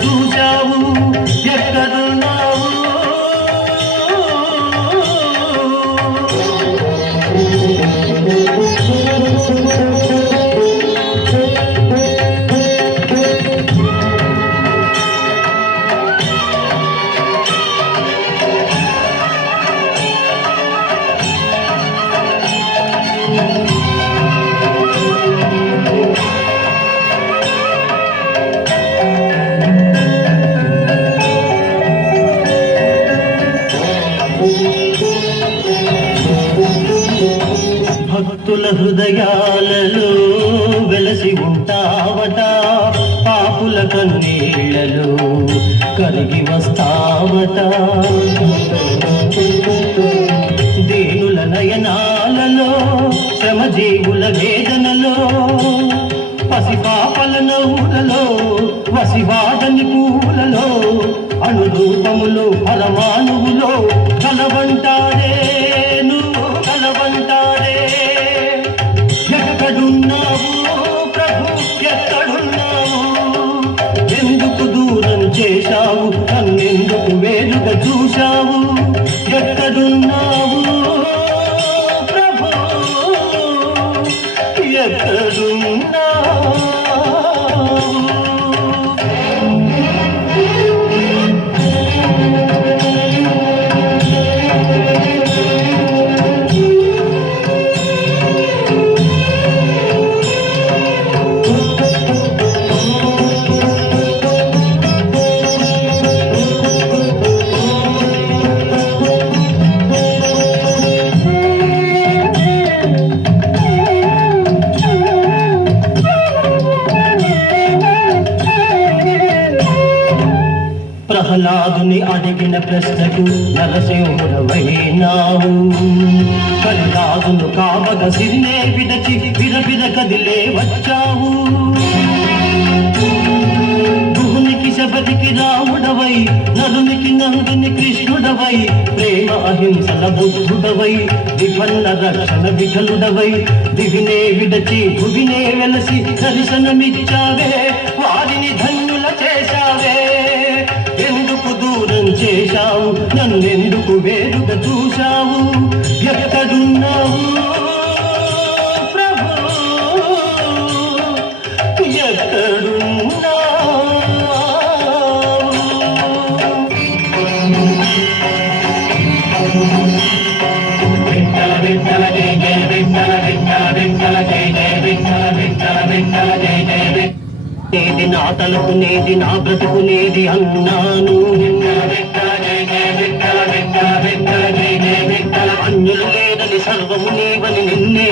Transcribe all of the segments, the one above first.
dos భక్తుల హృదయాలలో వెలసి ఉంటావట పాపుల కన్నీళ్ళలో కరిగి వస్తావట. చేశావు నన్నెందుకు వేలుగా చూశావు? ప్రహ్లాదుని అడిగిన ప్రశ్నకు నరసింహుడవైనావు. కల్లాదును కావక సిరినే విడచి విరవిర కదిలే వచ్చావు. భూమికి శబరికి రాముడవై నరునికి నందుని కృష్ణుడవై ప్రేమ అహింసల బుద్ధుడవై విపన్న రక్షణ విఠలుడవై దివినే విడచి భువినే వెలసి దర్శనమిచ్చావే. వారిని ధన్య నన్నెందుకు వేడుక చూశావు. ఎక్కడున్నావు? ప్రభు ఎక్కడున్నావు? నేది నా తలకు నేది నా బ్రతుకు నేది అన్నాను. అన్యులు లేదని సర్వము నిన్నే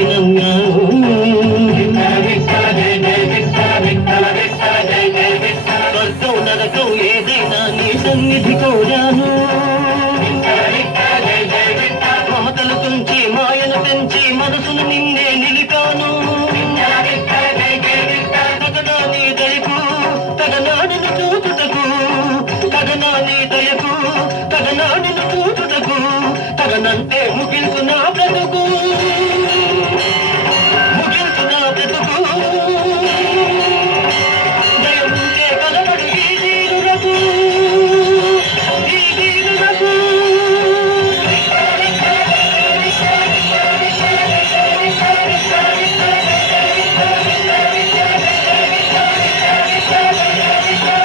సన్నిధి మాయను పెంచి మనసును నిన్నే జగనంటే ముగిల్సు నా బ్రతుకు.